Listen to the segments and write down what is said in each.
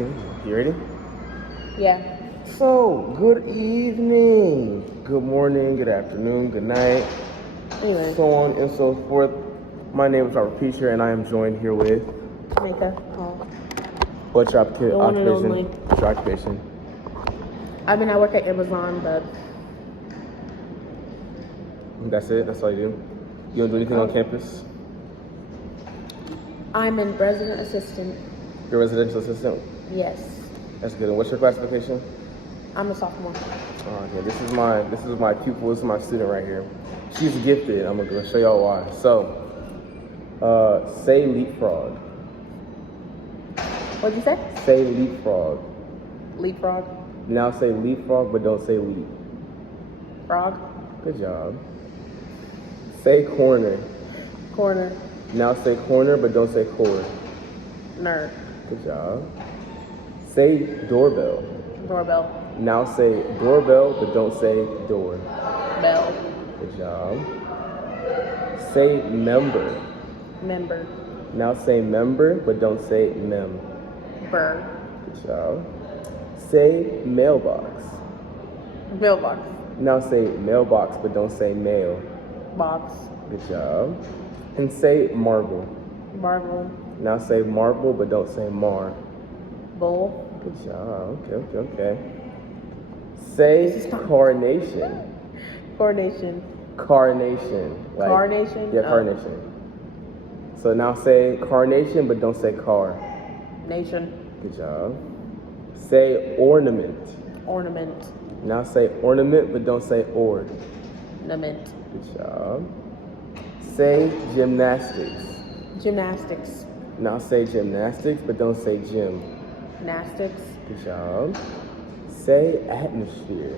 Okay, you ready? Yeah. So, good evening, good morning, good afternoon, good night, Anyway. so on and so forth. My name is Robert Peacher, and I am joined here with... Jamaica. What's your The one and only. occupation? What's your occupation? I mean, I work at Amazon, but That's it? That's all you do? You don't do anything on campus? I'm a resident assistant. You're a residential assistant? Yes. That's good. And what's your classification? I'm a sophomore. Okay, this is my pupil. This is my student right here. She's gifted. I'm gonna show y'all why. So, say leapfrog. What'd you say? Say leapfrog. Leapfrog. Now say leapfrog, but don't say leap. Frog. Good job. Say corner. Corner. Now say corner, but don't say cord. Nerd. Good job. Say doorbell. Doorbell. Now say doorbell, but don't say door. Bell. Good job. Say member. Member. Now say member, but don't say mem. Burr. Good job. Say mailbox. Mailbox. Now say mailbox, but don't say mail. Box. Good job. And say marble. Marble. Now say marble, but don't say mar. Bowl. Good job. Okay. Say coronation. Coronation. Carnation. Carnation? Yeah, Oh. carnation. So now say carnation, but don't say car. Nation. Good job. Say ornament. Ornament. Now say ornament, but don't say or. Lament. Good job. Say gymnastics. Gymnastics. Now say gymnastics, but don't say gym. Gymnastics. Good job. Say atmosphere.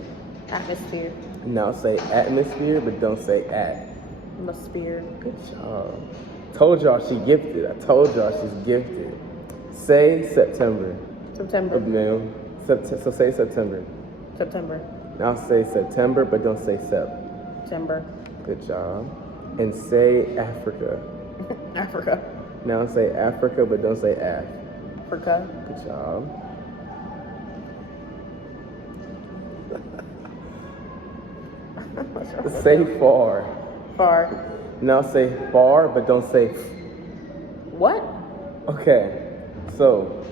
Atmosphere. Now say atmosphere, but don't say at. Atmosphere. Good job. Told y'all she gifted. I told y'all she's gifted. Say September. September. No. So say September. September. Now say September, but don't say sep. September. Good job. And say Africa. Africa. Now say Africa, but don't say af. Africa. Good job. Say far. Far. Now say far, but don't say f. What? Okay. So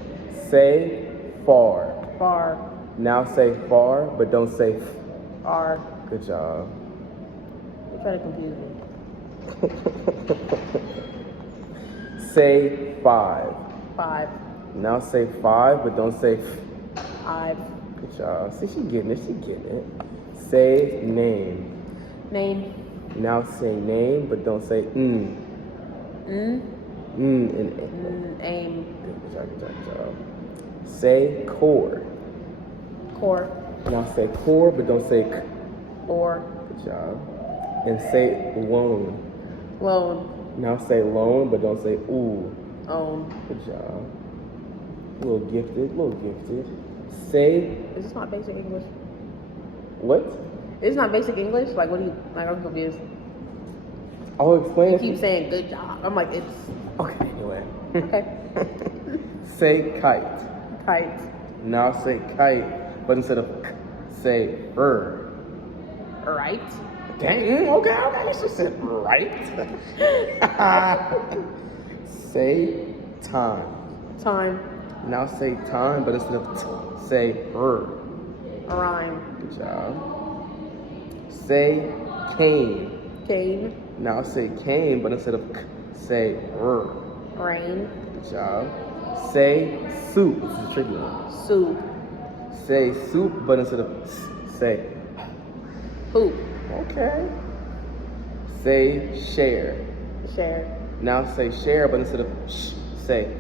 say far. Far. Now say far, but don't say f. Far. Good job. You're trying to confuse me. Say five. 5. Now say five, but don't say f. 5. Good job. See, she getting it. She getting it. Say name. Name. Now say name, but don't say Mm. and Aim. Good job. Say core. Core. Now say core, but don't say k. Or. Good job. And say loan. Loan. Now say loan, but don't say ooh. Own. Good job. Little gifted. Say Is this not basic English? what? It's not basic English? Like, what do you, like, I'm confused. I'll explain. You keep saying good job. I'm like, it's, Okay, anyway. okay. Say kite. Kite. Now say kite, but instead of k, say Right. Dang, okay, she said right. Say time. Time. Now say time, but instead of t, say Rhyme. Good job. Say cane. Cane. Now say cane, but instead of k, say Rain. Good job. Say soup. This is a tricky one. Soup. Say soup, but instead of s, say Poop. okay. Say share. Share. Now say share, but instead of sh, say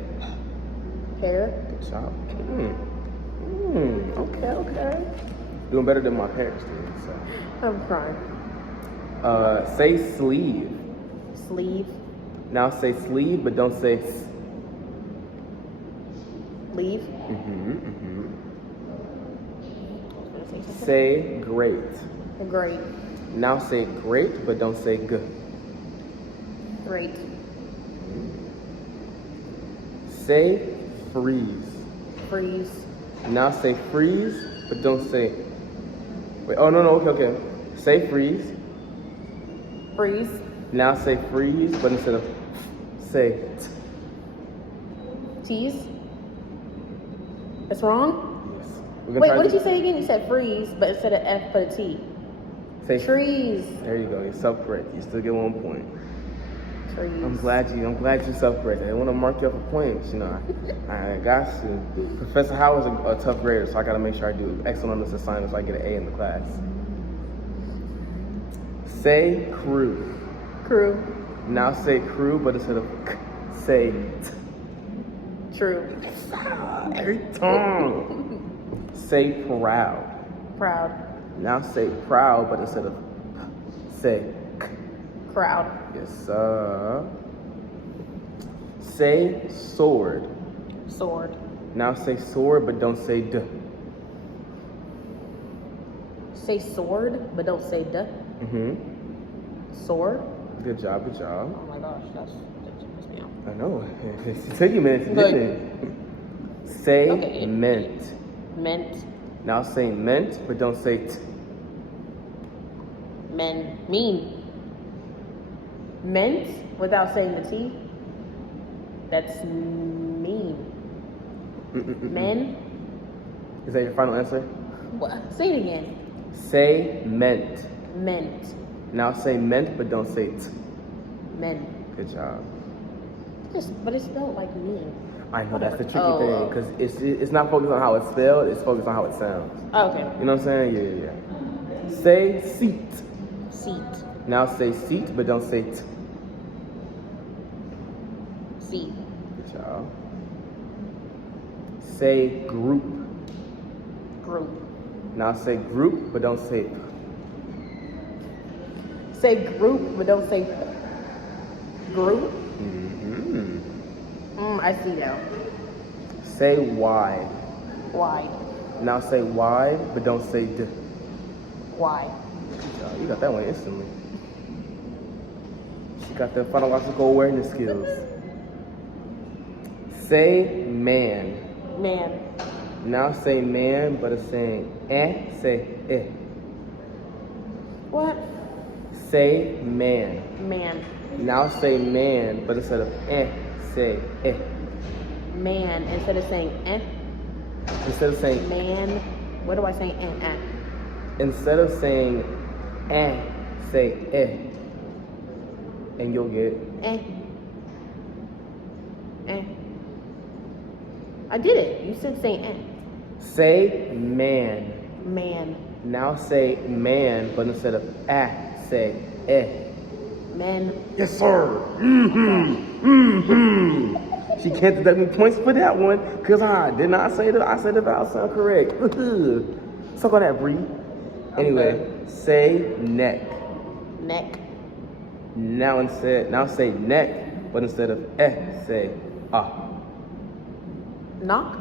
Hair. good job. Okay. Doing better than my parents did. So. I'm crying. Say sleeve. Sleeve. Now say sleeve, but don't say s. Leave. Say great. Great. Now say great, but don't say g. Great. Say freeze. freeze. Now say freeze, but don't say. Wait. Oh no. Okay. Say freeze. Freeze. Now say freeze, but instead of say. Tease. That's wrong? Yes. Wait, what did you say again? You said freeze, but instead of F, put a T. Say trees. There you go. You're self-correct. You still get 1 point. Trees. I'm glad you're self-correct. I didn't want to mark you up for points. You know, I got you. Professor Howard's a tough grader, so I got to make sure I do excellent on this assignment so I get an A in the class. Say crew. Crew. Now say crew, but instead of say True. every time. Say proud. Proud. Now say proud, but instead of say Crowd. yes, say sword. Sword. Now say sword, but don't say d. Say sword, but don't say duh. Sword. Good job. Oh my gosh, that pissed me off. I know. It took you minutes, didn't it? Say Okay. meant. Meant. Now say meant, but don't say t. Mean. Meant without saying the T. That's mean. Men. Is that your final answer? What? Say it again. Say meant. Meant. Now say meant, but don't say t. Men. Good job. But it's spelled like mean. I know that's the tricky Oh. thing because it's not focused on how it's spelled. It's focused on how it sounds. Oh, okay. You know what I'm saying? Yeah. Say seat. Seat. Now say seat, but don't say t. Seat. Good job. Say group. Group. Now say group, but don't say p. Say group, but don't say group. I see now. Say wide. Wide. Now say wide, but don't say d. Wide. Good job. You got that one instantly. She got the phonological awareness skills. Say man. Man. Now say man, but it's saying say eh. What? Say man. Man. Now say man, but instead of say eh. Man. Instead of saying Instead of saying man. What do I say instead of saying say eh. And you'll get I did it. You said say say man. Man. Now say man, but instead of say eh. Men. Yes, sir. She can't deduct me points for that one because I did not say that. I said the vowel sound correct. Suck on that, Bree. Anyway, say neck. Neck. Now say neck, but instead of say ah. Knock.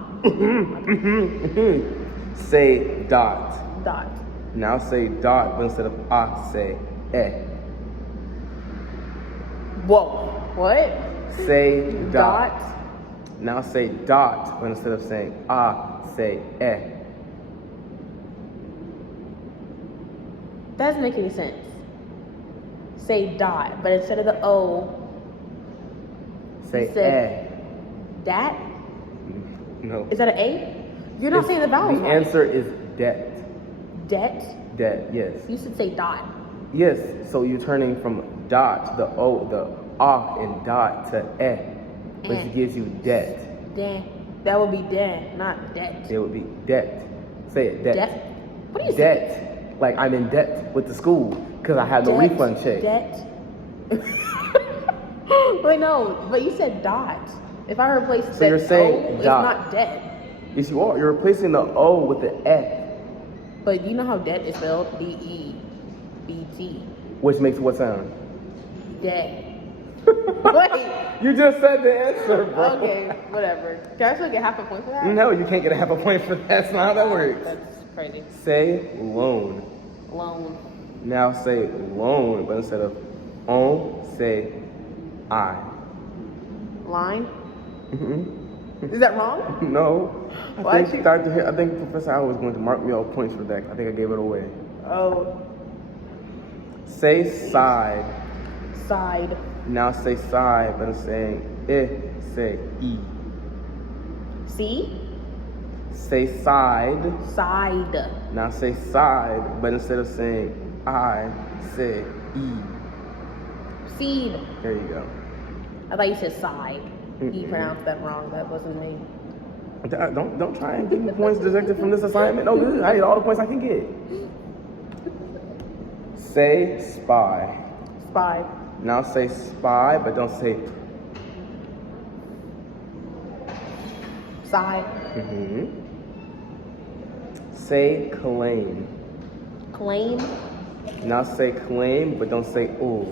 Say dot. Dot. Now say dot, but instead of say eh. Whoa. What? Say dot. Dot. Now say dot, but instead of saying say eh. That doesn't make any sense. Say dot, but instead of the O, Say you said eh. dat? No. Is that an A? You're not saying the vowels The right. answer is det. Det? Det, yes. You should say dot. Yes, so you're turning from dot, the O, the and dot to eh, which gives you det. Den. That would be den, not det. It would be det. Say it, det. Det? What do you say? Det. Like I'm in debt with the school because I had no refund check. Det. Wait, no, but you said dot. If I replace So you're saying O, it's dot. not det. Yes, you are. You're replacing the O with the F, But you know how det is spelled? D-E-B-T. which makes what sound? Det. Wait. You just said the answer, bro. Okay, whatever. Can I actually get half a point for that? No, you can't get a half a point for that. That's not how that works. That's crazy. Say loan. Loan. Now say loan, but instead of on, say I. Line? Is that wrong? No. Why I think Professor Howard was going to mark me off points for that. I think I gave it away. Oh, Say side. side. Now say side, but instead of say e. See? Say side. Side. Now say side, but instead of saying I, say e. Seed. There you go. I thought you said side. You Mm-mm. pronounced that wrong. That wasn't me. Don't try and give me points deducted from this assignment. No good. I need all the points I can get. Say spy. Spy. Now say spy, but don't say. Side. Say claim. Claim. Now say claim, but don't say ooh.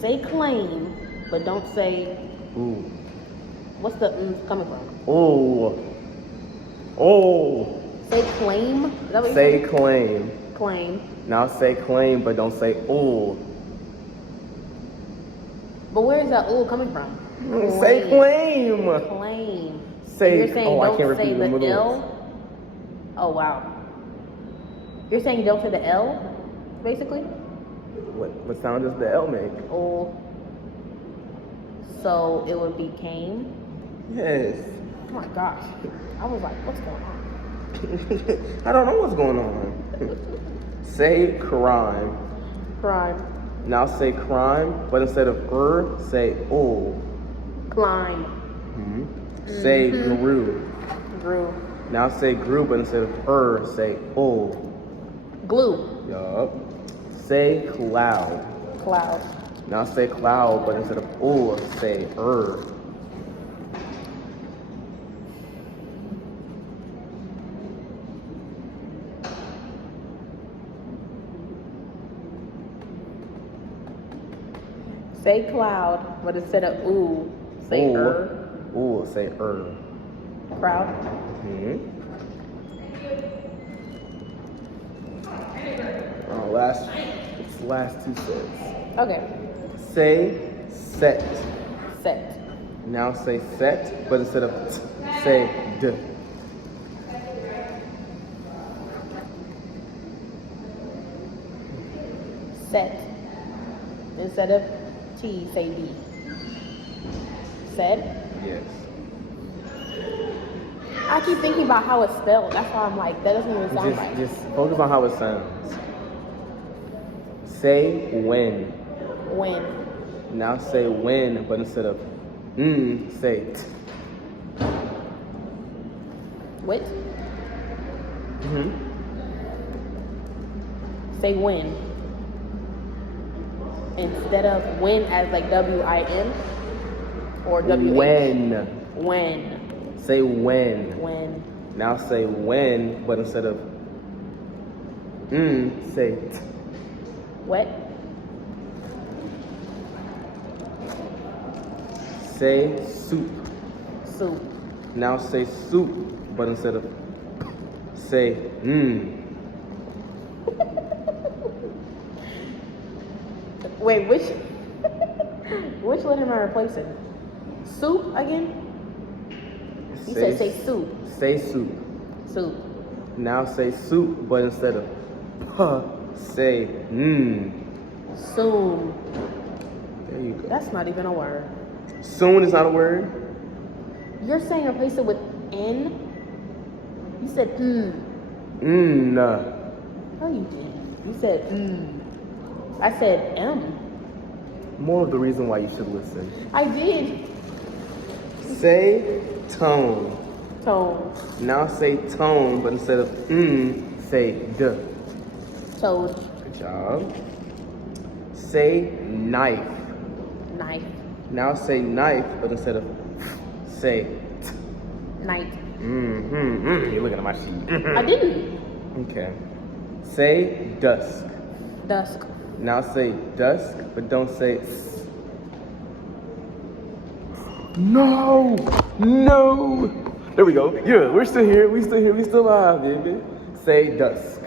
Say claim, but don't say. Ooh. What's the coming from? Ooh. Oh. Say claim. Is that what you Say said? claim. Claim. Now say claim, but don't say ooh. But where is that ooh coming from? Say claim. Claim. Say. You're saying I don't can't say repeat the middle L. words. Oh wow. You're saying don't say the L, basically. What sound does the L make? Oh. So it would be came. Yes. Oh my gosh. I was like, what's going on? I don't know what's going on. Say crime. Crime. Now say crime, but instead of say ooh. Climb. Say grew. Grew. Now say grew, but instead of say ooh. Glue. Yup. Say cloud. Cloud. Now say cloud, but instead of ooh, say Say cloud, but instead of ooh, say Ooh. Ooh, say Crowd. Last two sets. Okay. Say set. Set. Now say set, but instead of say d. Set. Instead of T, say D. Set. Yes. I keep thinking about how it's spelled. That's why I'm like, that doesn't even sound right. Just focus on how it sounds. Say when. When. Now say when, but instead of say t. What? Say when. Instead of when as like W-I-N or W-H. When. When. Say when. When. Now say when, but instead of say t. What? Say soup. Soup. Now say soup, but instead of say Wait, which letter am I replacing? Soup again? You said say soup. Say soup. Soup. Now say soup, but instead of say Soon. There you go. That's not even a word. Soon is not a word. You're saying replace it with N? You said Nah. No, you didn't. You said I said M. More of the reason why you should listen. I did. Say tone. Tone. Now say tone, but instead of say d. Toad. Good job. Say knife. Knife. Now say knife, but instead of say t. Night. You're looking at my sheet. I didn't. Okay. Say dusk. Dusk. Now say dusk, but don't say s. No! No! There we go. Yeah, we're still here. We still here. We still alive, baby. Say dusk.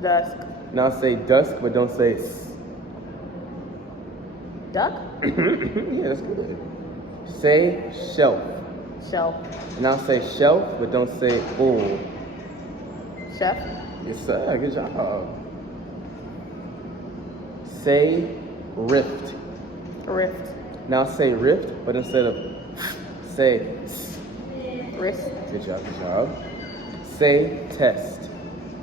Dusk. Now say dusk, but don't say s. Duck? Yeah, that's good. Say shelf. Shelf. Now say shelf, but don't say oh. Chef. Yes, sir. Good job. Say rift. Rift. Now say rift, but instead of say Wrist. Good job, good job. Say test.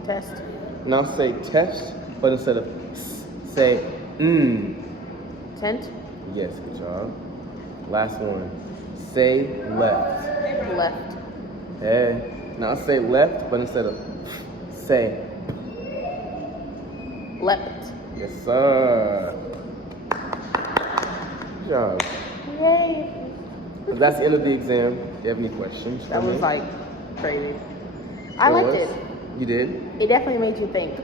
Test. Now say test, but instead of say Tent. Yes, good job. Last one. Say left. Left. Hey. Now say left, but instead of say. Left. Yes, sir. Good job. Yay. That's the end of the exam. Do you have any questions? That for was me? like crazy. I liked was? it. You did? It definitely made you think.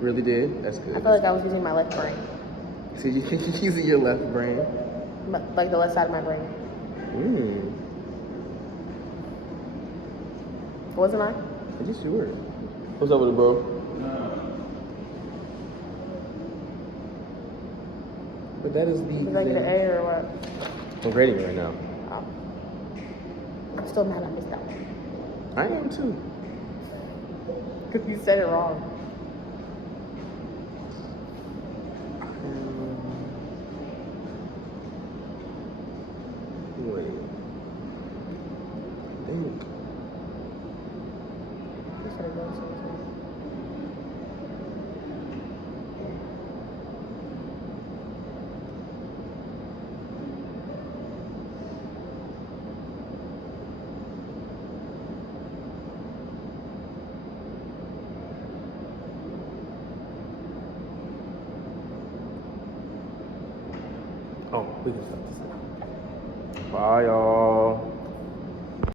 Really did? That's good. I feel like I was using my left brain. So you're using your left brain? Like the left side of my brain. Wasn't I? I guess you were. What's up with it, bro? But that is the Did I get an A or what? I'm grading it right now. Oh. I'm still mad I missed that one. I am too. Because you said it wrong. Wait. I think. You said it wrong. Oh, we can stop this now. Bye, y'all.